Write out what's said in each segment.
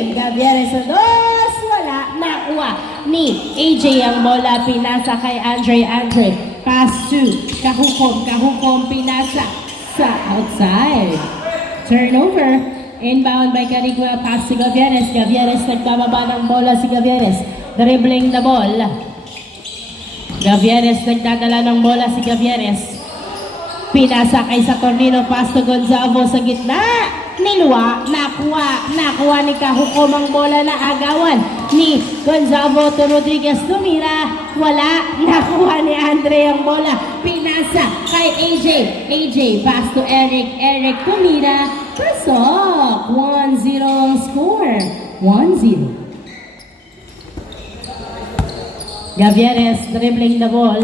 game. Gavieres sa dos. Wala. Nakuha ni AJ ang bola. Pinasa kay Andre. Pass to Kahukom. Pinasa sa outside. Turnover. Inbound by Carigua. Pass si Gavieres. Gavieres nagkababa ng bola si Gavieres. Dribbling the ball. Gavieres nagdadala ng bola si Gavieres. Pinasa kay Saturnino. Pass to Gonzalo sa gitna. Nilwa. Nakuha ni Kahukom ang bola na agawan ni Gonzalo to Rodriguez. Tumira. Wala. Nakuha ni Andre ang bola. Pinasa kay AJ. Pass to Eric. Tumira. Pasok. 1-0 ang score. 1-0. Gavieres dribbling the ball.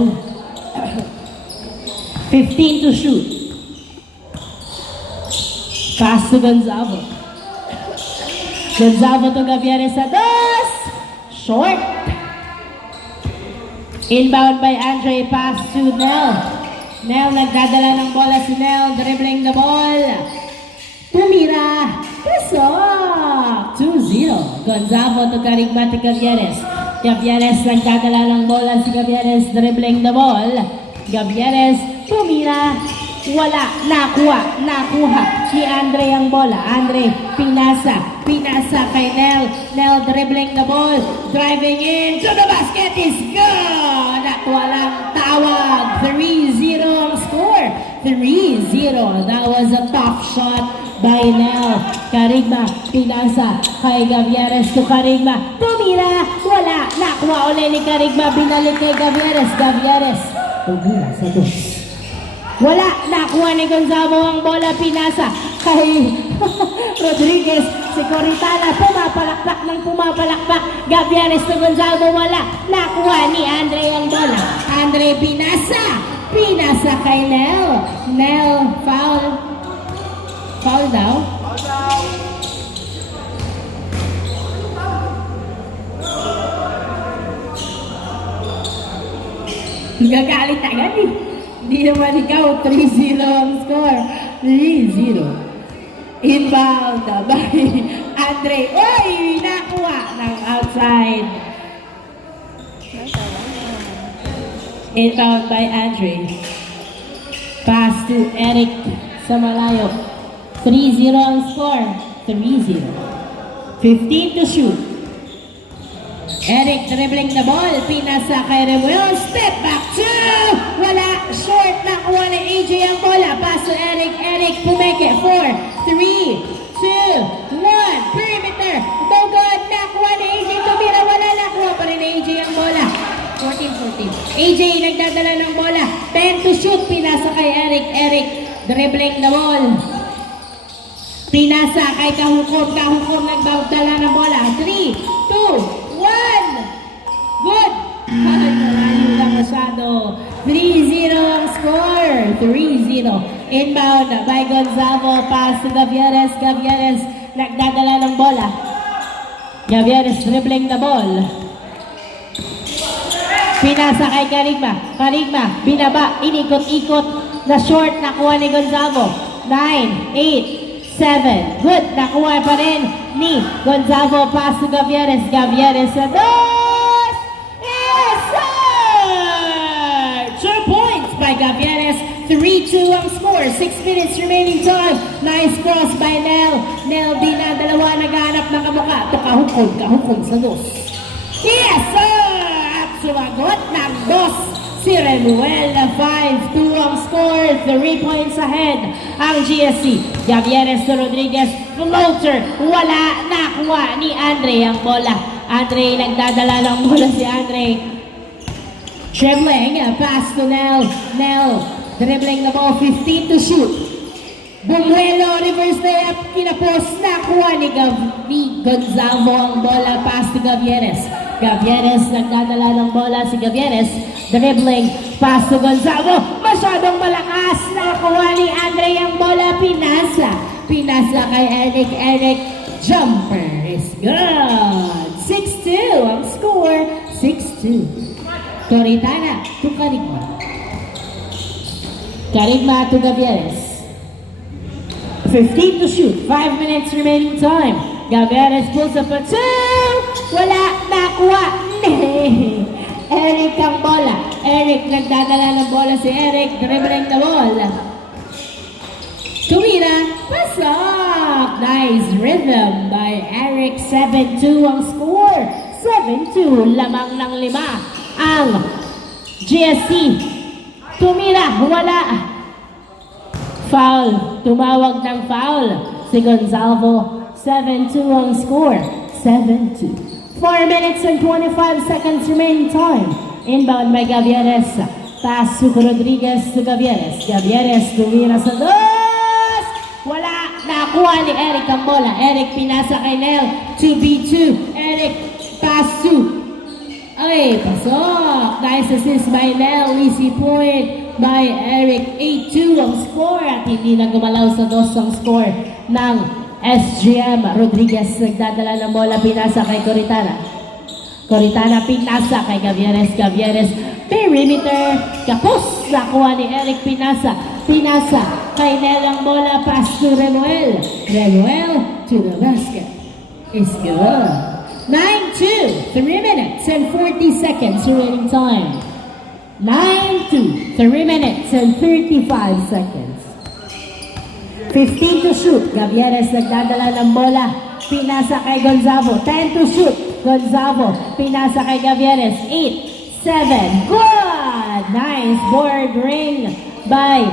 15 to shoot. Pass to Gonzalo to Gavieres sa dos. Short. Inbound by Andre. Pass to Nel. Nagdadala ng bola si Nel. Dribbling the ball. Tumira. Pasok. 2-0. Gonzalo to Carigma to Gavieres. Gavieres nagdadala ng bola si Gavieres. Dribbling the ball. Gavieres. Tumira. Wala. Nakuha ni Andre ang bola. Andre. Pinasa kay Nel. Dribbling the ball. Driving in to the basket is good. At walang tawag. 3-0 ang score. 3-0. That was a tough shot by Nel. Carigma, pinasa kay Gavieres to Carigma. Tumira, wala. Nakuha ulit ni Carigma. Binalik kay Gavieres. Tumira sa dos. Wala. Nakuha ni Gonzalo ang bola. Pinasa kay Rodriguez. Si Coritana pumapalakpak. Gavieres to Gonzalo. Wala. Nakuha ni Andre ang bola. Andre pinasa kay Nel. Foul daw. Gagalit agad eh. Hindi naman ikaw. 3-0 ang score. 3-0. Inbound by Andre. Oy! Nakuha ng outside. Inbound by Andre. Pass to Eric sa malayo. 3-0 ang score. 3-0. 15 to shoot. Eric dribbling the ball. Pinasa kay Remuel. Step back. 2. Wala. Short. Nakuha ni AJ ang bola. Pass to Eric. Pumeke. 4, 3, 2, 1. Perimeter. No good. Nakuha ni AJ. Tumira. Wala. Nakuha pa rin ni AJ ang bola. 14. AJ nagdadala ng bola. 10 to shoot. Pinasa kay Eric. Dribbling the ball. Pinasa kay Kahukom nagdadala ng bola. 3, 2, 1. Good. Malayo lang masyado. 3-0 ang score. 3-0. Inbound by Gonzalo. Pass to Gavieres. Nagdadala ng bola. Gavieres dribbling the ball. Pinasa kay Carigma. Binaba. Inikot-ikot. Na short. Nakuha ni Gonzalo. 9, 8, 7. Good. Nakuha pa rin ni Gonzalo. Pass to Gavieres sa dos. Yes, sir! 2 points by Gavieres. 3-2 ang score. 6 minutes remaining time. Nice cross by Nel. Dinadalawa. Naghanap ng kamuka. Ito Kahukom sa dos. Yes, sir! At sumagot ng dos. Si Remuel na 5-2 ang score. 3 points ahead ang GSC. Gavieres to Rodriguez. Floater. Wala. Nakuha ni Andre ang bola. Andre nagdadala ng bola si Andre. Dribbling. Pass to Nel. Dribbling the ball. 15 to shoot. Bumuelo. Reverse layup. Kinapos. Nakuha ni Gonzalo ang bola. Pass to Gavieres. Nagdadala ng bola si Gavieres. Dribbling. Pass to Gonzalo. Masyadong malakas. Nakuha ni Andre ang bola. Pinasa kay Eric. Jumper is good. 6-2 ang score. 6-2. Coritana to Carigma to Gavieres. 15 to shoot. 5 minutes remaining time. Gavieres pulls up a 2. Wala, nakuha. Eric ang bola. Eric nagdadala ng bola si Eric. Dribbling the ball. Tumira, pasok! Nice rhythm by Eric. 7-2 ang score. 7-2, lamang ng 5 ang GSC. Tumira, wala. Foul, tumawag ng foul si Gonzalo. 7-2 ang score. 7-2. 4 minutes and 25 seconds remaining time. Inbound by Gavieres. Pass to Rodriguez to Gavieres. Gavieres tumira sa 2. Wala. Nakuha ni Eric ang bola. Eric pinasa kay Nel. 2v2. Eric pass to. Okay, pasok. Nice assist by Nel. Easy point by Eric. 8-2 ang score. At hindi na gumalaw sa 2 ang score ng SGM. Rodriguez nagdadala ng bola. Pinasa kay Coritana. Coritana pinasa kay Gavieres. Gavieres perimeter. Kapos. Nakuha ni Eric. Pinasa. Pinasa kay Nel ang bola. Pass to Remuel. Remuel to the basket. It's good. 9-2. 3 minutes and 40 seconds remaining time. 9-2. 3 minutes and 35 seconds. 15 to shoot. Gavieres nagdadala ng bola. Pinasa kay Gonzalo. 10 to shoot. Gonzalo. Pinasa kay Gavieres. 8, 7. Good! Nice board ring by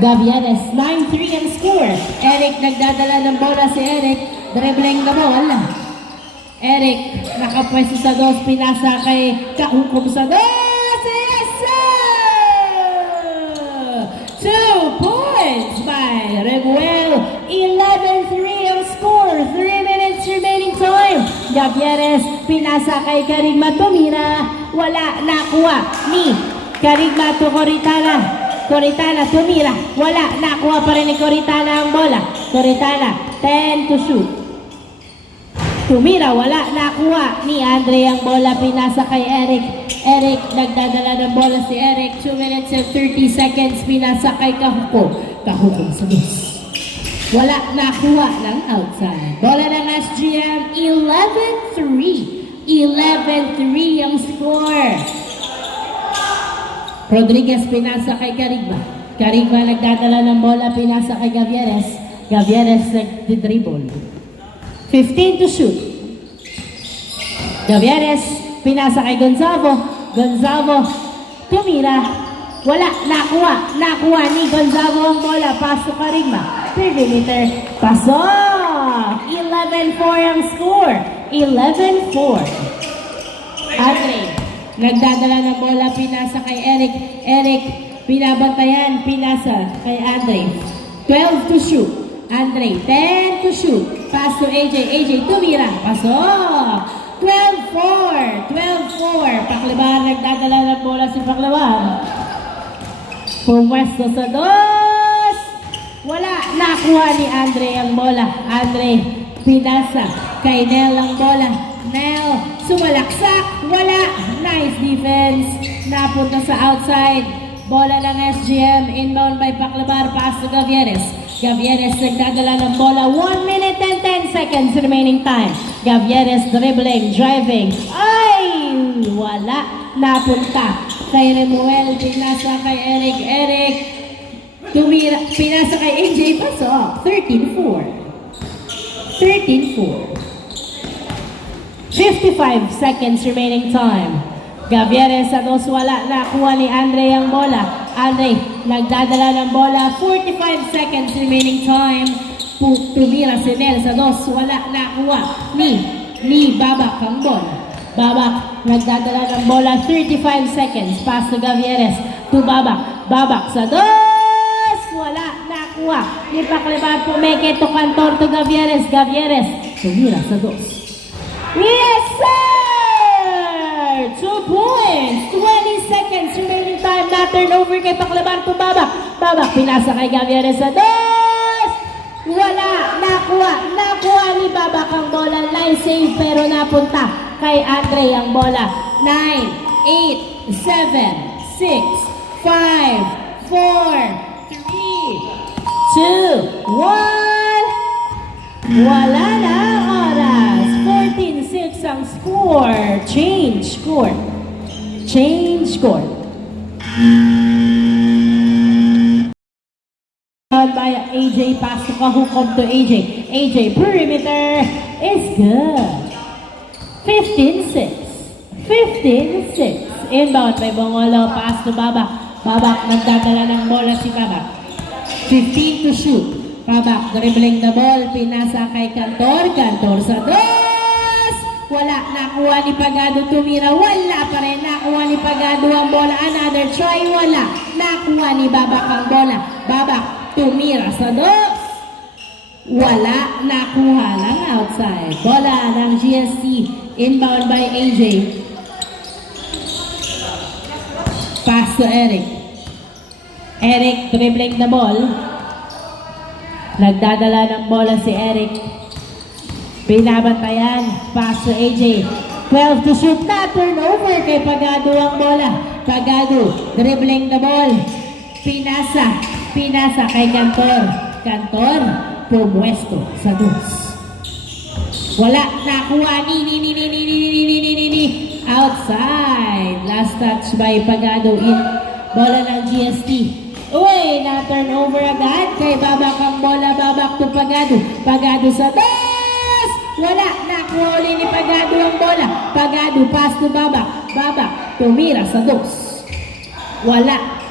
Gavieres. 9-3 ang score. Eric nagdadala ng bola si Eric. Dribbling the ball. Eric nakapwesto sa 2. Pinasa kay Kahukom sa 2. Yes, sir! 2 points by Remuel. 11-3 ang score. 3 minutes remaining time. Gavieres pinasa kay Karigma. Tumira. Wala. Nakuha ni Karigma to Coritana. Coritana tumira. Wala. Nakuha pa rin ni Coritana ang bola. Coritana 10 to shoot. Tumira. Wala. Nakuha ni Andre ang bola. Pinasa kay Eric. Eric, nagdadala ng bola si Eric. 2 minutes and 30 seconds. Pinasa kay Kahuko. Kahuko sa 2. Wala. Nakuha ng outside. Bola ng SGM. 11-3. 11-3 ang score. Rodriguez pinasa kay Carigba. Carigba nagdadala ng bola. Pinasa kay Gavieres. Gavieres nagdidribble. 15 to shoot. Gavieres pinasa kay Gonzalo. Gonzalo tumira. Wala. Nakuha. Nakuha ni Gonzalo ang bola. Paso Carigba. Perimeter. Pasok. 11-4 ang score. 11-4. Andre nagdadala ng bola. Pinasa kay Eric. Eric pinabantayan. Pinasa kay Andre. 12 to shoot. Andre 10 to shoot. Pass to AJ. AJ tumira. Pasok. 12-4. 12-4. Paclabar nagdadala ng bola si Paclabar. Pumwesto sa 2. Wala. Nakuha ni Andre ang bola. Andre pinasa kay Nel ang bola. Nel sumalaksak. Wala. Nice defense. Napunta sa outside. Bola ng SGM. Inbound by Paclabar. Pass to Gavieres. Gavieres nagdadala ng bola. 1 minute and 10 seconds remaining time. Gavieres dribbling, driving. Ay! Wala. Napunta kay Remuel. Pinasa kay Eric. Eric tumira. Pinasa kay AJ. Pasok. 13-4. 13-4. 55 seconds remaining time. Gavieres sa 2. Wala. Nakuha ni Andre ang bola. Andre nagdadala ng bola. 45 seconds remaining time. Tumira si Nel sa 2. Wala. Nakuha ni Babak ang bola. Babak nagdadala ng bola. 35 seconds. Pass to Gavieres to Babak. Babak sa 2. Wala. Nakuha ni Paclabar. Pumeke to Cantor to Gavieres. Gavieres tumira sa 2. Yes, sir! 2 points. 20 seconds remaining time. Na turnover kay Paclabar to Babak. Babak pinasa kay Gavieres sa 2. Wala. Nakuha. Nakuha ni Babak ang bola. Line save pero napunta kay Andre ang bola. 9, 8, 7, 6, 5, 4, 3, 2, 1. Wala na ang oras. 14-6 ang score. Change score. Change score. By AJ, pass to Kahukom to AJ. AJ, perimeter is good. 15-6. 15-6. Inbound by Bongolo, pass to Babak. Babak, nagdadala ng bola si Babak. 15 to shoot. Babak, dribbling the ball, pinasa kay Cantor. Cantor sa dos. Wala, nakuha ni Pagado, tumira. Wala pa rin, nakuha ni Pagado ang bola. Another try, wala. Nakuha ni Babak ang bola. Babak, tumira sa dos. Wala, nakuha lang outside. Bola ng GST, inbound by AJ. Pass to Eric. Eric dribbling the ball. Nagdadala ng bola si Eric. Binabantayan. Pass to AJ. 12 to shoot na. Turnover kay Pagado ang bola. Pagado dribbling the ball. Pinasa. Pinasa kay Cantor. Cantor pumuesto sa dos. Wala. Nakuha. Ni. Outside. Last touch by Pagado in. Bola ng GST. Uy, na-turnover agad kay Babak ang bola. Babak to Pagado. Pagado sa dos! Wala, nakuha uli ni Pagado ang bola. Pagado, pass to Babak. Babak, tumira sa dos. Wala.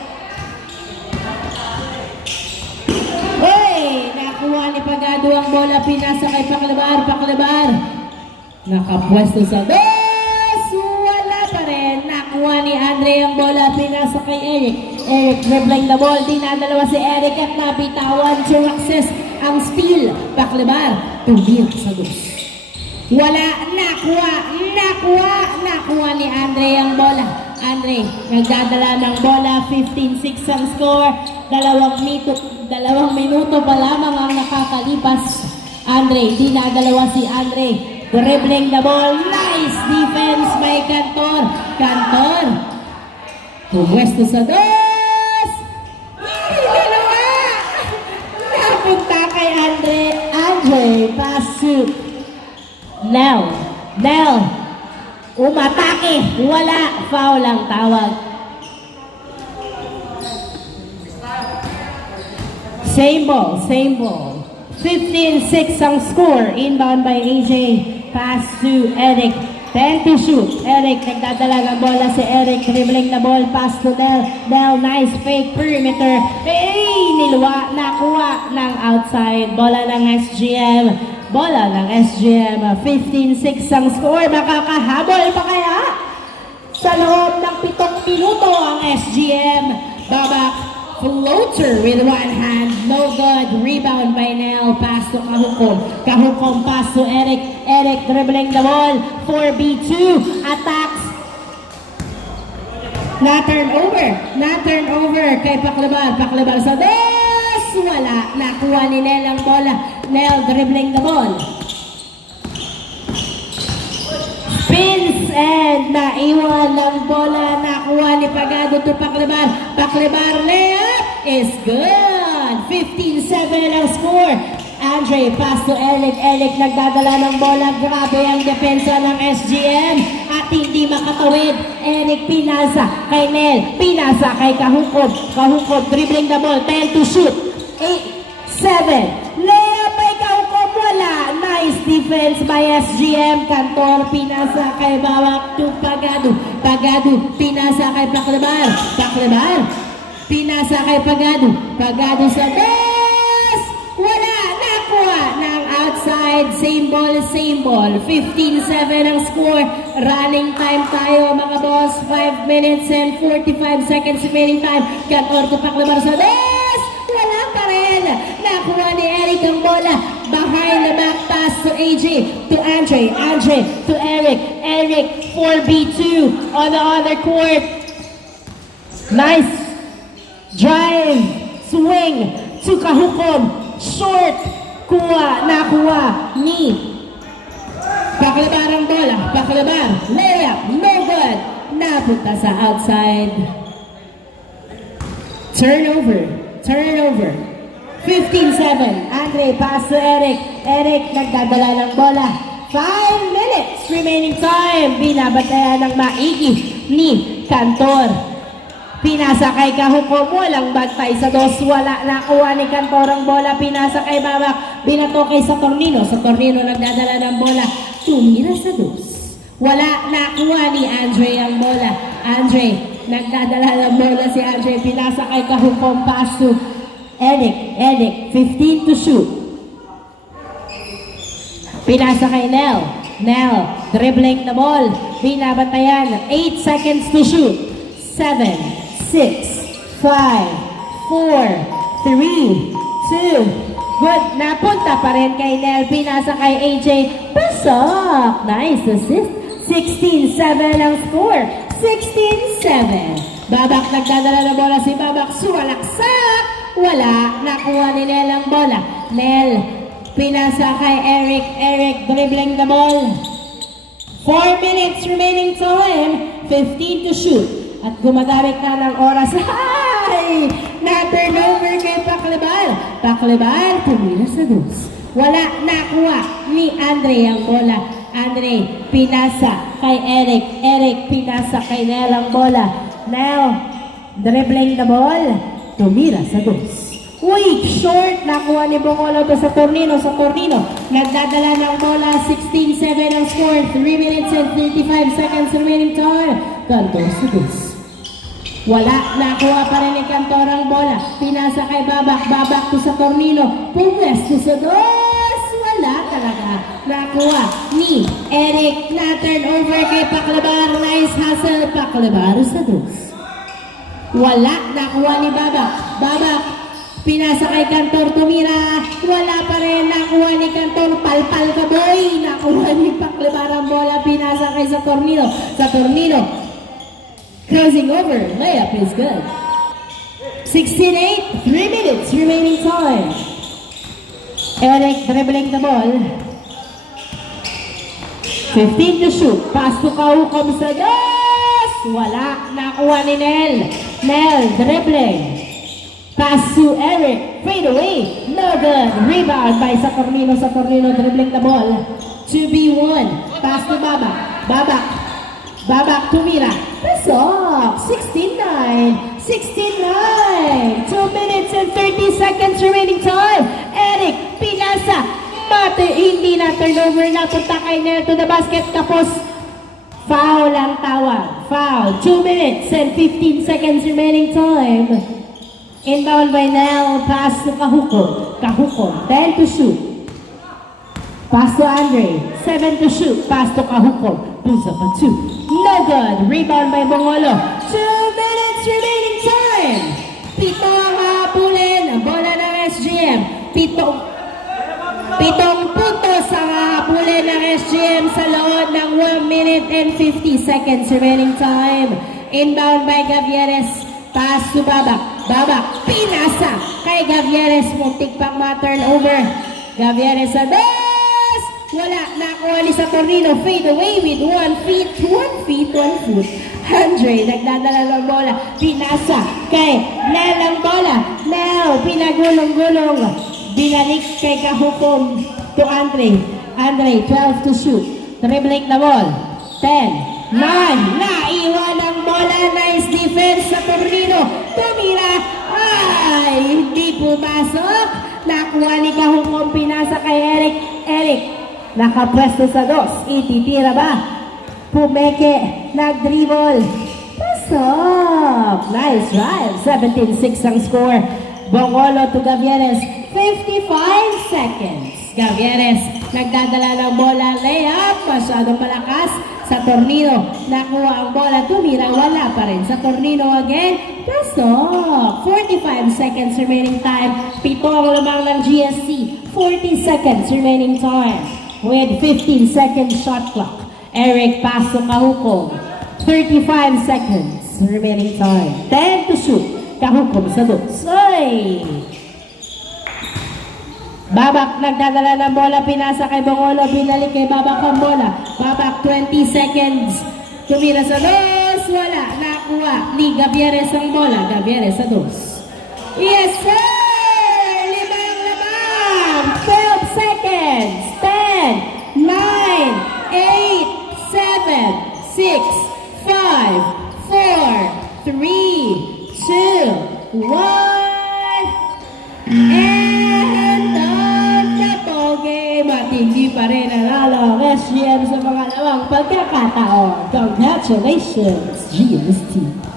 Uy, nakuha ni Pagado ang bola. Pinasa kay Paclabar. Paclabar. Nakapwesto sa dos. Nakuha ni Andre ang bola, pinasa kay Eric. Eric dribbling the ball, dinadalawa si Eric at nabitawan to access ang steal. Paclabar, tumira sa dos. Wala, nakuha ni Andre ang bola. Andre, nagdadala ng bola, 15-6 ang score. Dalawang minuto pa lamang ang nakakalipas. Andre, dinadalawa si Andre. Dribbling the ball. Nice defense by Cantor. Cantor. Pumwesto sa dos. Dalawa. Napunta kay Andre. Andre. Pass to Nel. Nel. Umatake. Wala. Foul ang tawag. Same ball. 15-6 ang score. Inbound by AJ. Pass to Eric. 10 to shoot. Eric, nagdadala ng bola si Eric. Dribbling the ball. Pass to Del. Del, nice fake perimeter. Niluwa. Nakuha ng outside. Bola ng SGM. 15-6 ang score. Makakahabol pa kaya? Sa loob ng 7 minuto ang SGM. Babak. Floater with one hand, no good. Rebound by Nel. Pass to Kahukom. Kahukom pass to Eric. Eric dribbling the ball. 4v2 attacks. Na-turn over kay Paclabar. Paclabar sa dos. Wala. Nakuha ni Nel ang bola. Nel dribbling the ball. Spins and naiwan ng bola. Nakuha ni Pagado to Paclabar. Paclabar layup is good. 15-7 ang score. Andre, pass to Eric. Eric nagdadala ng bola. Grabe ang depensa ng SGM at hindi makatawid. Eric pinasa kay Nel. Pinasa kay Kahukom. Kahukom dribbling the ball. 10 to shoot. 8-7. Layup by Kahukom. Wala. Nice defense by SGM. Cantor pinasa kay Babak to Pagado. Pagado pinasa kay Paclabar. Paclabar pinasa kay Pagado. Pagado sa dos. Wala. Nakuha ng outside. Same ball. 15-7 ang score. Running time tayo mga boss. 5 minutes and 45 seconds remaining time. Cantor to Paclabar sa dos. Wala pa rin. Nakuha ni Eric ang bola. Behind the back pass to AJ, to Andre, Andre to Eric, Eric 4v2 on the other court. Nice drive, swing to Kahukom, short, nakuha ni Paclabar ang bola. Paclabar, layup, no good. Napunta sa outside. Turnover. 15-7. Andre, pass to Eric. Eric nagdadala ng bola. 5 minutes remaining time. Binabantayan ng maigi ni Cantor. Pinasa kay Kahukom, walang bantay sa dos, wala nakuha ni Cantor ang bola, pinasa kay Babak, binato kay sa Tornino nagdadala ng bola, tumira sa dos. Wala nakuha ni Andre ang bola. Andre, nagdadala ng bola si Andre, pinasa kay Kahukom, pass to Eric, 15 to shoot. Pinasa kay Nel, dribbling the ball, binabantayan, 8 seconds to shoot. 7, 6, 5, 4, 3, 2, good. Napunta pa rin kay Nel. Pinasa kay AJ. Pasok. Nice assist. 16-7 ang score. 16-7. Babak nagdadala ng bola si Babak. Suwalaksak. Wala. Nakuha ni Nel ang bola. Nel. Pinasa kay Eric. Eric dribbling the ball. 4 minutes remaining time. 15 to shoot. At gumagamit na ng oras. Ay! Na-turnover kay Paclebar. Paclebar, tumira sa dos. Wala nakuha ni Andre ang bola. Andre, pinasa kay Eric. Eric, pinasa kay Nel ang bola. Nel, dribbling the ball. Tumira sa dos. Uy, short. Nakuha ni Bongolo to sa Tornino. Nagdadala ng bola. 16-7 ang score. 3 minutes and 35 seconds remaining time. Cantor sa dos. Wala, nakuha pa rin ni Cantor ang bola. Pinasa kay Babak, Babak to sa Tornino. Pumwesto sa dos. Wala talaga. Nakuha ni Eric na turnover kay Paclebar. Nice hustle, Paclebar sa dos. Wala, nakuha ni Babak. Babak, pinasa kay Cantor, tumira. Wala pa rin, nakuha ni Cantor. Palpal ka boy. Nakuha ni Paclebar ang bola. Pinasa kay sa Tornino. Crossing over, layup is good. 16-8, 3 minutes remaining time. Eric dribbling the ball. 15 to shoot. Pass to Kahukom sa dos. Wala, nakuha ni Nel. Nel dribbling. Pass to Eric. Fade away. No good. Rebound by Saturnino. Dribbling the ball. 2v1. Pass to Babak. Babak tumira. Pasok. 16-9. 2 minutes and 30 seconds remaining time. Eric pinasa. Mate, hindi na turnover na. Punta kay Nel to the basket. Tapos foul ang tawag. Foul. 2 minutes and 15 seconds remaining time. Inbound by Nel. Pass to Kahukom. 10 to shoot. Pass to Andre. 7 to shoot. Pass to Kahukom. Pulls up a 2. No good. Rebound by Bongolo. 2 minutes remaining time. Pito ang hahabulin. Bola ng SGM. Pitong puntos ang hahabulin ng SGM sa loob ng 1 minute and 50 seconds remaining time. Inbound by Gavieres. Pass to Babak. Babak. Pinasa kay Gavieres. Muntik pang ma-turnover. Gavieres sa dos. Wala, nakuha ni Saturnino. Fade away with 1 foot. Andre, nagdadala ng bola. Pinasa kay Nel ang bola. Nel, pinagulong-gulong. Binalik kay Kahukom to Andre. Andre, 12 to shoot. Dribbling the ball. 10, 9. Naiwan ang bola. Nice defense sa Tornino. Tumira. Ay, hindi pumasok. Nakuha ni Kahukom. Pinasa kay Eric. Eric, nakapwesto sa dos. Ititira ba? Pumeke. Nag-dribble. Pasok. Nice drive. 17-6 ang score. Bongolo to Gavieres. 55 seconds. Gavieres, nagdadala ng bola. Layup. Masyadong malakas. Sa Tornino. Nakuha ang bola. Tumira. Wala pa rin. Sa Tornino again. Pasok. 45 seconds remaining time. Pito ang lamang ng GST. 40 seconds remaining time. With 15 seconds shot clock. Eric pass to Kahukom. 35 seconds remaining time. 10 to shoot. Kahukom sa dos. Oy! Babak nagdadala ng bola. Pinasa kay Bongolo. Binalik kay Babak ang bola. Babak 20 seconds. Tumira sa dos. Wala. Nakuha ni Gavieres ang bola. Gavieres sa dos. Yes sir! 5 lamang. 12 seconds. seconds. 10, 9, 8, 7, 6, 5, 4, 3, 2, 1. And on the ball game. At hindi pa rin nanalo ang SGM sa pangalawang pagkakataon. Congratulations, GMS team.